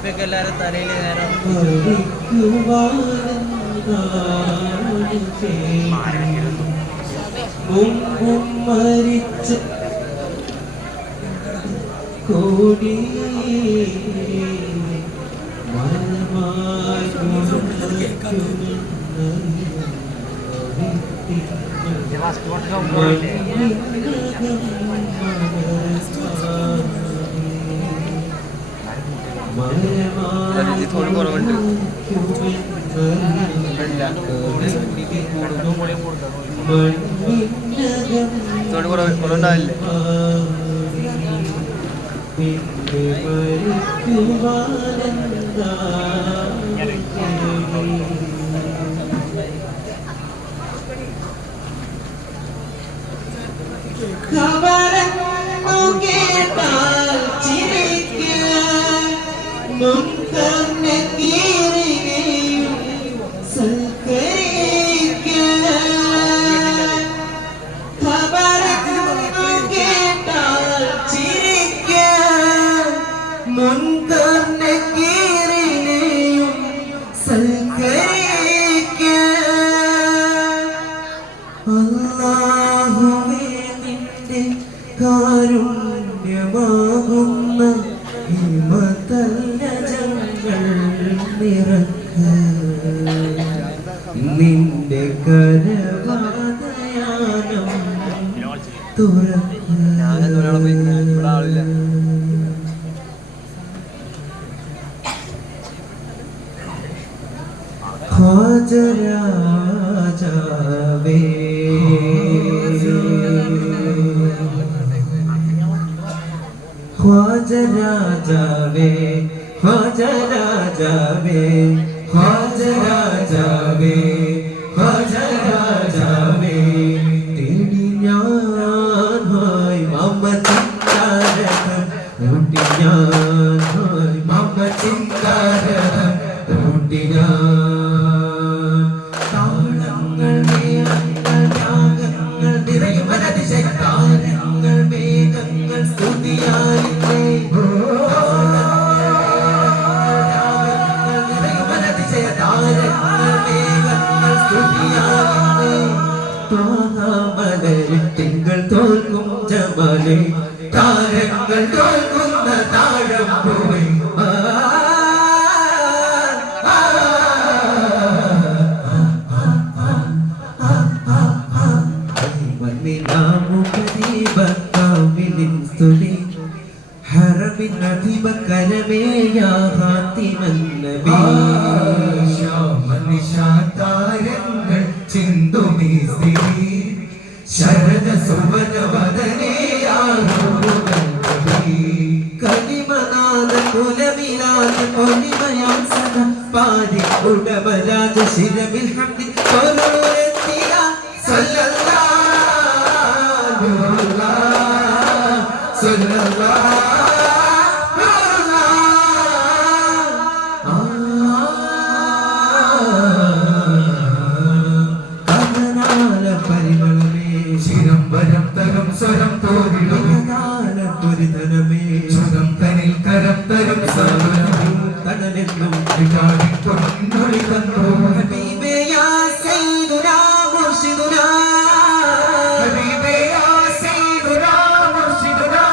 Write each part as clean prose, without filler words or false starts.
തൊപ്പിയൊക്കെ എല്ലാവരും തലയിൽ നേരം മരിച്ച കോടി थोड़ी കുറവുണ്ട് थोड़ी കുറവുണ്ടാവില്ലേ കാരുണ്യമാകുന്ന ഹിമതലജങ്ങൾ നിറക്ക് നിന്റെ കരവാദയാനം തുറക്ക് ഖാജരാജാവേ ख्वाजा राजावे ख्वाजा राजावे ख्वाजा राजावे ख्वाजा राजावे तेरी ज्ञान है मोहम्मद चिंतारक रूटी ज्ञान है मोहम्मद चिंतारक रूटी ज्ञान താളങ്ങൾ മേളങ്ങൾ രാഗങ്ങൾ നിറയും അതിശയത്താരങ്ങൾ മേഘങ്ങൾ സ്തുതിയായി തിങ്കൾ തോൽക്കും ജമാലെ താരങ്ങൾ തോൽക്കുന്ന താഴം പോയി ഹറമിൻ അധിപ കരമേ യാ ഹാത്തിമൻ നബി താരങ്ങൾ ചിന്തുമീ സ്ഥിതി ശരദ സുവന വദനേയായി കലിമനാദ കുലമിലാദ ഒലിമയാം സദ പാടി ഉടവരാജ ശിരമിൽ ഹംദി കൊരുളെത്തിയ സല്ലല്ലാഹു സല്ലല്ലാഹു സ്വരം തോരിടമേ സ്വരം തനിൽ കരം തരും തനലെന്നും കൊണ്ടൊളി തന്നു ഹബീബേ യാ സയ്യിദുനാ മുർശിദുനാ ഹബീബേ യാ സയ്യിദുനാ മുർശിദുനാ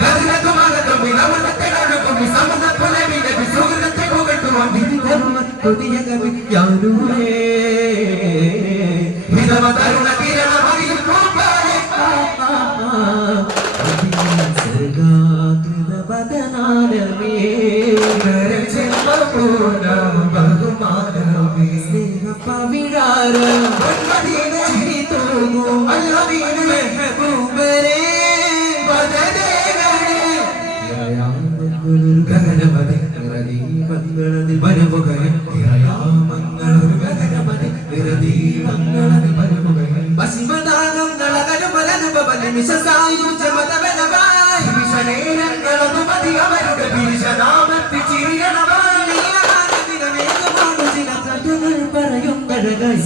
കദനതു മലതും വിനവനത്തെ നടക്കും സമന പുലവിലെ വിസുഗതത്തെ പുകട്ടുവാൻ വിധിതം കൊടിയ കവി യാനൂരേ ഹിതവ തരുണ കിരണ കരകായി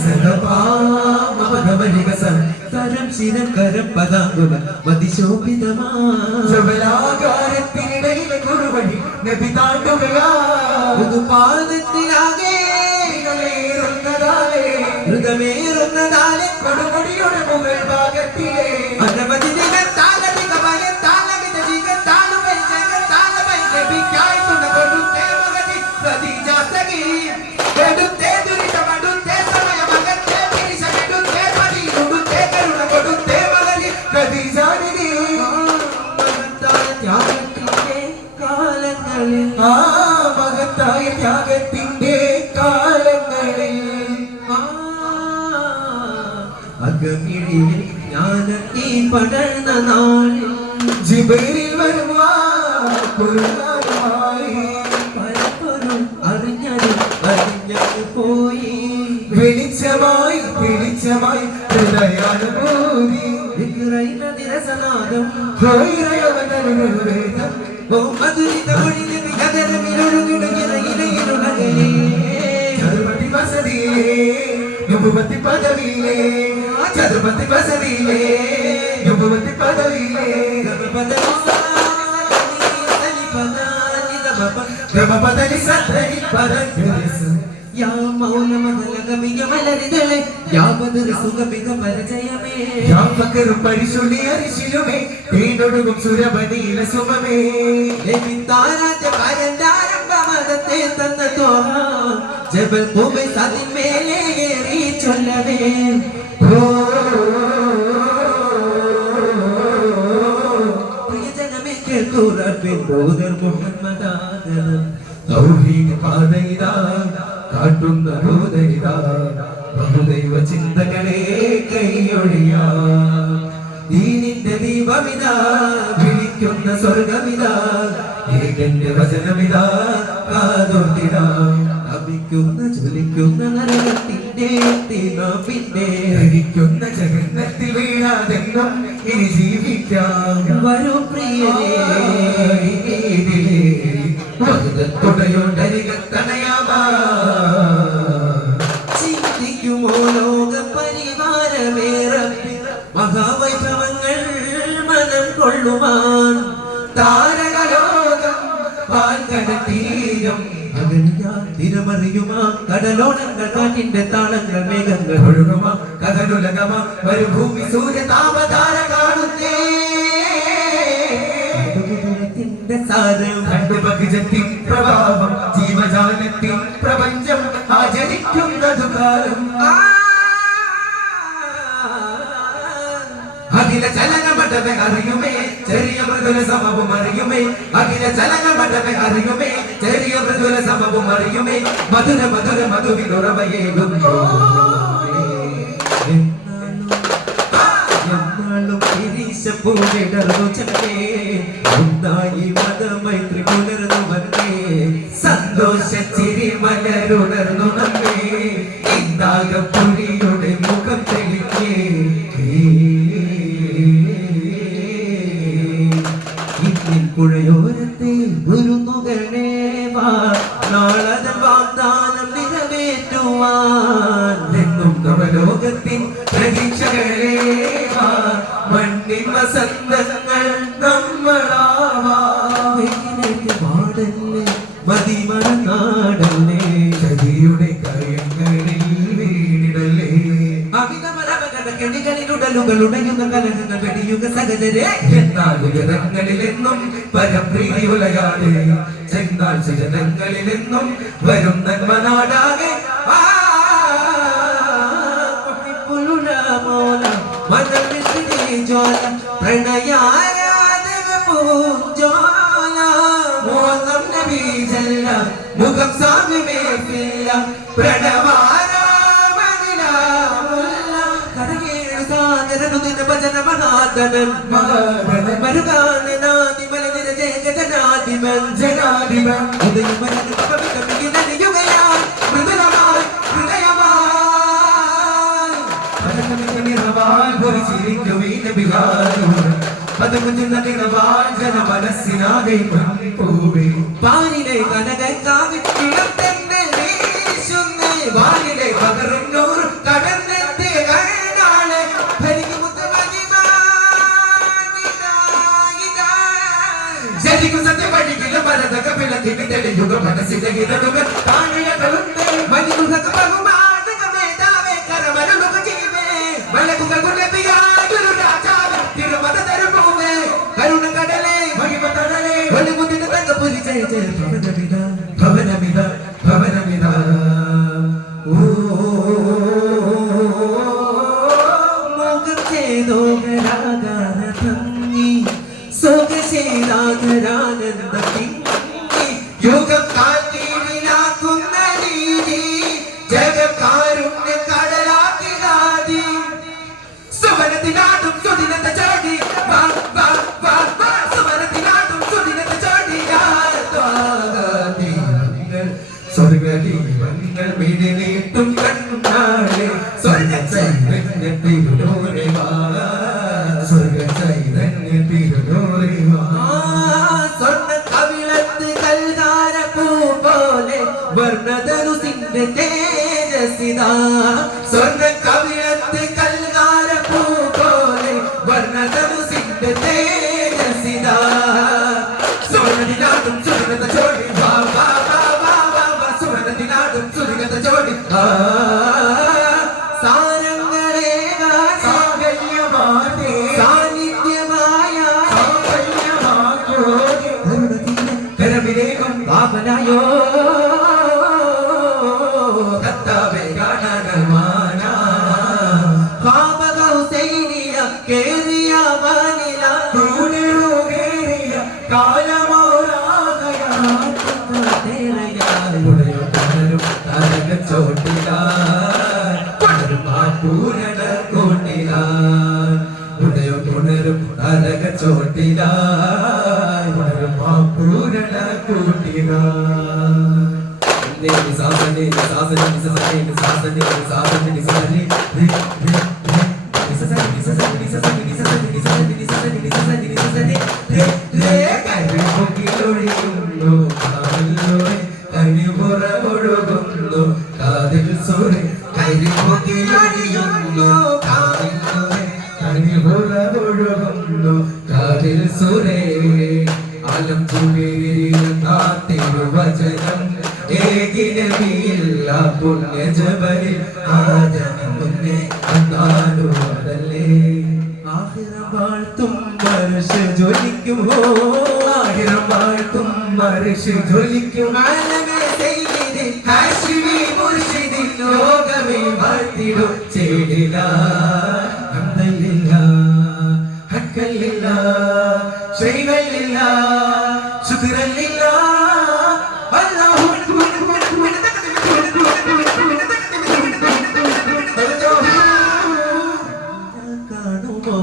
തരം ശിരം കരം പതാകുല മതിശോഭിതമാ ശബലാകാരത്തിനിടയിലെ കുറുവഴി നബി താണ്ടുകയാ പാദത്തിലാകെ ഹൃദമേറുന്നതാലെ കൊടുമുടിയുടെ മുകൾ ഭാഗത്തിലെ അനവധി നികത്താലധിക ഭയത്താലമിത നികത്താലുമൈ ജഗത്താലമൈ ലഭിക്കായി തുണ കൊടുത്തേ മകതി പ്രതീജാസകി എടുത്തേ ദുരിതമടുത്തേ സമയമകത്തേ തിരിച്ചെടുത്തേ പതിയിലുടുത്തേ കരുണ കൊടുത്തേ മകതി പ്രതീജാനിധി ത്യാഗത്തിന്റെ കാലങ്ങളിൽ മഹത്തായ ത്യാഗത്തിന്റെ കാലങ്ങളിൽ അകമിഴിയിൽ ജ്ഞാനത്തീ പടർന്ന നാളിൽ ജിബ്രീൽ വരുവാൻ പലപ്പോഴും അറിഞ്ഞത് പോയി വെളിച്ചമായി ഹൃദയാനുഭൂതി രസനാദം വേദം മധുരിത മൊഴിഞ്ഞത് കഥനമിലൊഴുകിടുകിற ഇലയിലുലകേ ചതുർപതി വസതിയിലേ നുബുവത്തി പദവിയിലേ ചതുർപതി വസതിയിലേ നുബുവത്തി പദവിയിലേ ഗമപദനി സദനി പദനിസ് യാ മൗല മദലഗമിയ മലരിതളെ യാ ബദർ സുഗമിക പരിചയമേ യാ ഫക്കർ പരിശുദ്ധി അരിശിലുമേ തേനൊടുകും സുരബനിയിലെ സുമമേ ദേവിന്ദാരാജ പരന്താരംഭ മതത്തെ തന്ന തോഹ ജബൽ കുബൈ സതിന്മേലെ ഏറി ചൊല്ലവേ പ്രിയജനമേ കേൾക്കൂ റബ്ബിൻ ദൂതർ മുഹമ്മദാദനം തൗഹീദ് പാതയിതാ കാട്ടുന്ന ദൂതയിതാ ബഹുദൈവ ചിന്തകളെ കൈയൊഴിയാ ദീനിന്റെ ദീപമിതാ വിളിക്കുന്ന സ്വർഗമിതാ ഏകന്റെ വചനമിതാ കാതോർത്തിടാ അഭിക്കുന്ന ജ്വലിക്കുന്ന നരകത്തിന്റെ തീനാപ്പിന്റെ ധരിക്കുന്ന ജഗന്നത്തിൽ വീഴാതെന്നും ഇനി ജീവിക്കാം വരൂ പ്രിയരേ തുടയോണ്ടരികത്തണയാമാ ചിന്തിക്കുമോ ലോക പരിവാരമേറെ മഹാവൈഭവങ്ങൾ മനം കൊള്ളുവാൻ താരകലോകം പാൽക്കടത്തീരം അകലിയാൽ തിരമറിയുമാ കടലോളങ്ങൾ കാറ്റിന്റെ താളങ്ങൾ മേഘങ്ങൾ ഒഴുകുമാ കഥലുലകമാ മരുഭൂമി സൂര്യ താപധാര കാണുന്നേ ത്തിന്റെ സാരം കണ്ടുപകിജത്തിൻ പ്രഭാവം ജീവജാലത്തിൻ പ്രപഞ്ചം ആചരിക്കുന്നതു കാലം അഖില ചലനമടവെ അറിയുമേ ചെറിയ മൃദുല സമവും അറിയുമേ അഖില ചലനമടവെ അറിയുമേ ചെറിയ മൃദുല സമവും അറിയുമേ മധുര മധുര മധുവിനുറവയേകുന്നു എന്നാളും തിരിശപ്പൂവിടർന്നു ചലേ ഒന്നായി മതമൈത്രി പുലർന്നു വന്നേ സന്തോഷ ചിരി മലരുണർന്നു നമ്മേ ഇന്താകപ്പുരിയുടെ മുഖം തെളിഞ്ഞേ ഇന്നിൻ പുഴയോരത്തെ ഗുരുമുകളേ നാളതൻ വാഗ്ദാനം നിറവേറ്റുവാൻ എന്നും നവലോകത്തിൻ പ്രതീക്ഷകളേ മണ്ണിൻ വസന്തങ്ങൾ നമ്മളാവാ പാടല്ലേ മതിമറന്നാടല്ലേ ചതിയുടെ കയങ്ങളിൽ വീണിടലേ കെണികളിലുടലുകളുടയുന്ന കലഹങ്ങൾ വെടിയുക സഹജരെ എന്നാൽ ഉയരങ്ങളിലെന്നും പരപ്രീതി ഉലകാതെ ചെന്നാൽ സുജനങ്ങളിലെന്നും വരും നന്മ നാടാകെ മുഖം സാമ്യമേൽക്കില്ല ജനാധിപൻ പാലിലെ കനകാവിലെ പകരുന്നോ കിവിതടി യുഗം മനസ്സിലെ ഇതളുകൾ താണിയകളുണ്ട് മനുഹക ബഹുമാനകമേതാവേ കരമരുളുക ജീവേ മലകുകൾ ഗുണപിയായൊരു രാജാവേ തിരുമത തരുമൂവേ കരുണ കടലേ മഹിമ തടലേ ഒളിമുതിന് തങ്കപുരി ജയ ജയ ഭവനമിത ഭവനമിത ഭവനമിത സോകശേലാധരാനന്ദ യുഗം കാൽക്കീഴിലാക്കുന്ന നീതി ജഗകാരുണ്യ കടലാക്കിലാതി സുവനത്തിനാടും സുദിനത്തെ ചാടി വാ വാ വാ വാ സുവനത്തിനാടും സുദിനത്തെ ചാടി സ്വർഗദീപങ്ങൾ മിഴിനീട്ടും കണ്ണാളെ സ്വർഗ ചൈതന്യത്തിലൂടെ വാ സ്വർഗ ചൈതന്യത്തിലൂടെ വാ സ്വർണ്ണ കവിളത്ത് കൽതാര പൂ പോലെ വർണ്ണധനുസിന്റെ തേജസിത സ്വർണ്ണ കവിളത്ത് കൽകാര പൂ പോലെ വർണ്ണധനുസിന്റെ തേജസിത സുവർണത്തിനാടും സുവർണത ചോടി വാ വാ വാ വാ വാ വാ സുവർണത്തിനാടും സുവർണത ചോടി സാരങ്ങളെ സാകല്യമാതേ സാന്നിധ്യമായ കരവിലേക്കും പാപനായോ കർത്താവേ കാണാനമാന പാപകൗസൈനിയ കേറിയ വാനില കൂടിരുകേറിയ കാലമോരാകയാൽ ഉടയോ പണരും തരകച്ചോട്ടിലാൽ പണരും ആ പൂരണ കോട്ടിലാൽ ഉടയോ പുണരും തരകച്ചോട്ടിലാൽ പണരും ആ പൂരണ കൂട്ടിലാൽ സാസനെ സാസനെ സാസനെ സാസനെ സാസനെ സാസനെ ആലം തിരുവചനം ഏകിനവിയില്ല പുണ്യ ജബലിൽ ആദമിൻ മുന്നേ അന്നാടുവതല്ലേ ആഹിറം വാഴ്ത്തും വർഷ ജ്വലിക്കുമോ ആയിരം വാഴ്ത്തും മറിച്ച് ജ്വലിക്കും ആലമേ സയ്യിദി ഹാഷിമി മുർഷിദി ലോകമേ വാഴ്ത്തിടും ചേടില ഹംദലില്ല ഹക്കലില്ല ശൈഖലില്ല ശുക്രലില്ല അല്ലാഹു കാണുമോ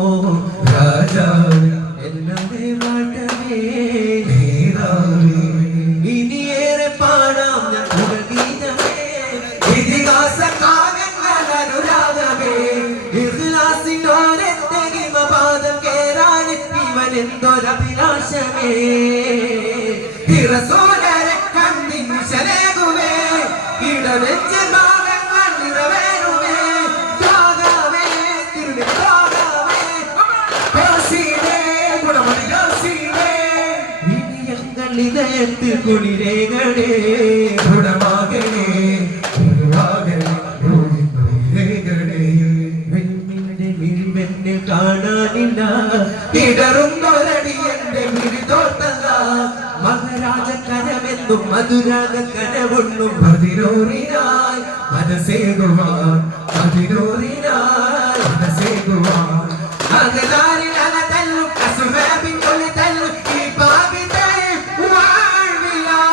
രാജാവേ എല്ലാവേ വാട്ടമേ നീരാവേ ഇനിയേറെ പാടാം ഞാൻ പുകഗീതമേ ഇതിഹാസ കാവ്യങ്ങൾ അനുരാഗമേ ഇഖ്ലാസിനോരത്തെ ഹിമപാദം കേറാൻ ഇവൻ എന്തൊരഭിലാഷമേ തിരസൂരരെ കണ്ണിന് ശരേകുമേ ഇടവെച്ച് ഭാഗങ്ങൾ നിറവേറുമേ ത്യാഗമേ തിരുനിത്യാഗമേ കാശിയിലേ ഗുണമണി കാശിയിലേ ഇനി ഞങ്ങൾ ഇതയത്തിൽ കുളിരേകളേ ഗുണമാകണേ ഗുരുവാകണേ ഗുരുവാകണേ വെണ്ണിന്റെ മിഴിവെന്നെ കാണാനില്ല ഇടറുന്നൊരടി എന്റെ മിഴി തോർത്തല്ല മഹാരാജ കനവെന്നും മധുരാഗ കനവൊണ്ണും അതിനോറിനായി മനസ്സേകുവാൻ അതിനോറിനായി മനസ്സേകുവാൻ അകതാരിൽ അകതല്ലും അസുഹാബിൻ കൊള്ളിത്തല്ലും ഈ പാപിതേ വാഴ്വിലാൽ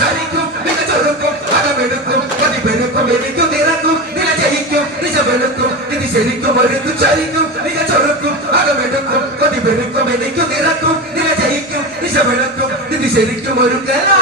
ചരിക്കും മിക ചൊറുക്കും അകമെടുക്കും പതിപെരുക്കും എനിക്കും നിറക്കും നില ജയിക്കും നിജ വെളുക്കും ഇത് ശരിക്കും ഒരുക്കും ചരിക്കും മിക ചൊറുക്കും അകമെടുക്കും പതിപെരുക്കും എനിക്കും നിറക്കും നില ജയിക്കും നിജ വെളുക്കും ഇത് ശരിക്കും ഒരുക്കലാ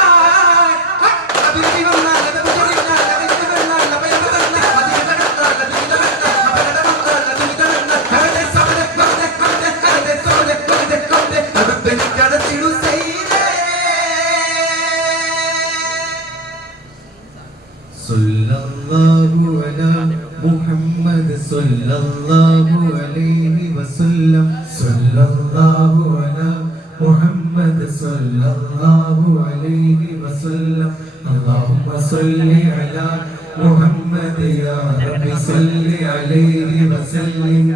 സല്ലല്ലാഹു അലാ മുഹമ്മദ് സല്ലല്ലാഹു അലൈഹി വസല്ലം സല്ലല്ലാഹു അലാ മുഹമ്മദ് صلى الله عليه وسلم اللهم صل على محمد يا رب صل عليه وسلم